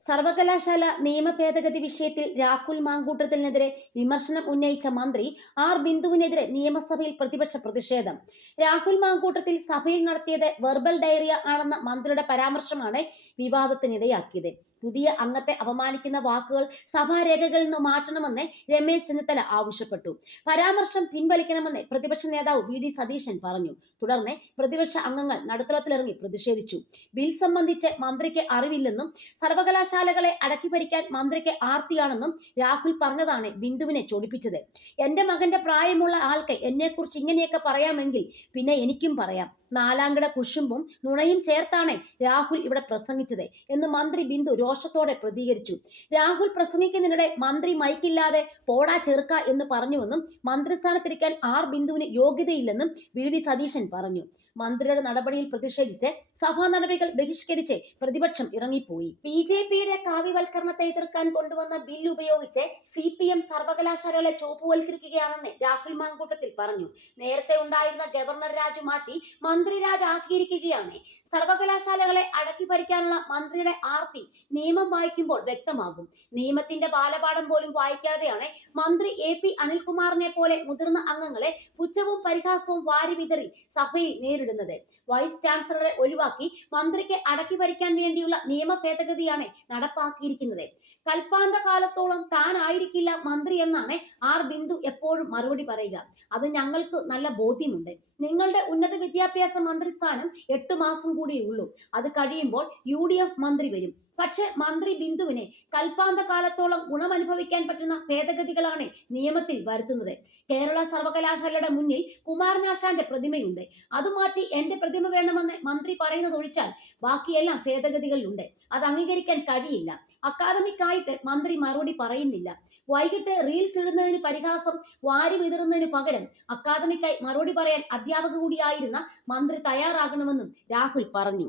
സർവകലാശാല നിയമ ഭേദഗതി വിഷയത്തിൽ രാഹുൽ മാങ്കൂട്ടത്തിനെതിരെ വിമർശനം ഉന്നയിച്ച മന്ത്രി ആർ ബിന്ദുവിനെതിരെ നിയമസഭയിൽ പ്രതിപക്ഷ പ്രതിഷേധം. രാഹുൽ മാങ്കൂട്ടത്തിൽ സഭയിൽ നടത്തിയത് വെർബൽ ഡയറിയ ആണെന്ന മന്ത്രിയുടെ പരാമർശമാണ് വിവാദത്തിനിടയാക്കിയത്. പുതിയ അംഗത്തെ അപമാനിക്കുന്ന വാക്കുകൾ സഭാരേഖകളിൽ നിന്ന് മാറ്റണമെന്ന് രമേശ് ചെന്നിത്തല ആവശ്യപ്പെട്ടു. പരാമർശം പിൻവലിക്കണമെന്ന് പ്രതിപക്ഷ നേതാവ് വി.ഡി. സതീശൻ പറഞ്ഞു. തുടർന്ന് പ്രതിപക്ഷ അംഗങ്ങൾ നടുത്തളത്തിലിറങ്ങി പ്രതിഷേധിച്ചു. ബിൽ സംബന്ധിച്ച് മന്ത്രിക്ക് അറിവില്ലെന്നും സർവകലാശാലകളെ അടക്കി ഭരിക്കാൻ മന്ത്രിക്ക് ആർത്തിയാണെന്നും രാഹുൽ പറഞ്ഞതാണ് ബിന്ദുവിനെ ചൊടിപ്പിച്ചത്. എന്റെ മകന്റെ പ്രായമുള്ള ആൾക്ക് എന്നെക്കുറിച്ച് ഇങ്ങനെയൊക്കെ പറയാമെങ്കിൽ പിന്നെ എനിക്കും പറയാം. നാലാംകിട കുശുമ്പും നുണയും ചേർത്താണ് രാഹുൽ ഇവിടെ പ്രസംഗിച്ചത് എന്ന് മന്ത്രി ബിന്ദു രോഷത്തോടെ പ്രതികരിച്ചു. രാഹുൽ പ്രസംഗിക്കുന്നതിനിടെ മന്ത്രി മൈക്കില്ലാതെ പോടാ ചെറുക്ക എന്ന് പറഞ്ഞുവെന്നും മന്ത്രിസ്ഥാനത്തിരിക്കാൻ ആർ ബിന്ദുവിന് യോഗ്യതയില്ലെന്നും വി.ഡി. സതീശൻ പറഞ്ഞു. മന്ത്രിയുടെ നടപടിയിൽ പ്രതിഷേധിച്ച് സഭാ നടപടികൾ ബഹിഷ്കരിച്ച് പ്രതിപക്ഷം ഇറങ്ങിപ്പോയി. ബി.ജെ.പിയുടെ കാവ്യവൽക്കരണത്തെ എതിർക്കാൻ കൊണ്ടുവന്ന ബിൽ ഉപയോഗിച്ച് CPM സർവകലാശാലകളെ ചോപ്പുവൽക്കരിക്കുകയാണെന്ന് രാഹുൽ മാങ്കൂട്ടത്തിൽ പറഞ്ഞു. നേരത്തെ ഉണ്ടായിരുന്ന ഗവർണർ രാജ് മാറ്റി മന്ത്രി രാജ് ആക്കിയിരിക്കുകയാണ്. സർവകലാശാലകളെ അടക്കി ഭരിക്കാനുള്ള മന്ത്രിയുടെ ആർത്തി നിയമം വായിക്കുമ്പോൾ വ്യക്തമാകും. നിയമത്തിന്റെ ബാലപാഠം പോലും വായിക്കാതെയാണ് മന്ത്രി AP അനിൽകുമാറിനെ പോലെ മുതിർന്ന അംഗങ്ങളെ പുച്ഛവും പരിഹാസവും വാരി വിതറി സഭയിൽ നേരിടുന്നത്. വൈസ് ചാൻസലറെ ഒഴിവാക്കി മന്ത്രിക്ക് അടക്കി ഭരിക്കാൻ വേണ്ടിയുള്ള നിയമ ഭേദഗതിയാണ് നടപ്പാക്കിയിരിക്കുന്നത്. കൽപ്പാന്ത കാലത്തോളം താൻ ആയിരിക്കില്ല മന്ത്രി എന്നാണ് ആർ ബിന്ദു എപ്പോഴും മറുപടി പറയുക. അത് ഞങ്ങൾക്ക് നല്ല ബോധ്യമുണ്ട്. നിങ്ങളുടെ ഉന്നത വിദ്യാഭ്യാസ മന്ത്രിസ്ഥാനം 8 മാസം കൂടിയേ ഉള്ളൂ. അത് കഴിയുമ്പോൾ UDF മന്ത്രി വരും. പക്ഷെ മന്ത്രി ബിന്ദുവിനെ കൽപ്പാന്ത കാലത്തോളം ഗുണമനുഭവിക്കാൻ പറ്റുന്ന ഭേദഗതികളാണ് നിയമത്തിൽ വരുത്തുന്നത്. കേരള സർവകലാശാലയുടെ മുന്നിൽ കുമാരനാശാന്റെ പ്രതിമയുണ്ട്. അത് മാറ്റി എന്റെ പ്രതിമ വേണമെന്ന് മന്ത്രി പറയുന്നത് ഒഴിച്ചാൽ ബാക്കിയെല്ലാം ഭേദഗതികളിലുണ്ട്. അത് അംഗീകരിക്കാൻ കഴിയില്ല. അക്കാദമിക്കായിട്ട് മന്ത്രി മറുപടി പറയുന്നില്ല. വൈകിട്ട് റീൽസ് ഇടുന്നതിന് പരിഹാസം വാരി വിതറുന്നതിന് പകരം അക്കാദമിക്കായി മറുപടി പറയാൻ അധ്യാപക കൂടിയായിരുന്ന മന്ത്രി തയ്യാറാകണമെന്നും രാഹുൽ പറഞ്ഞു.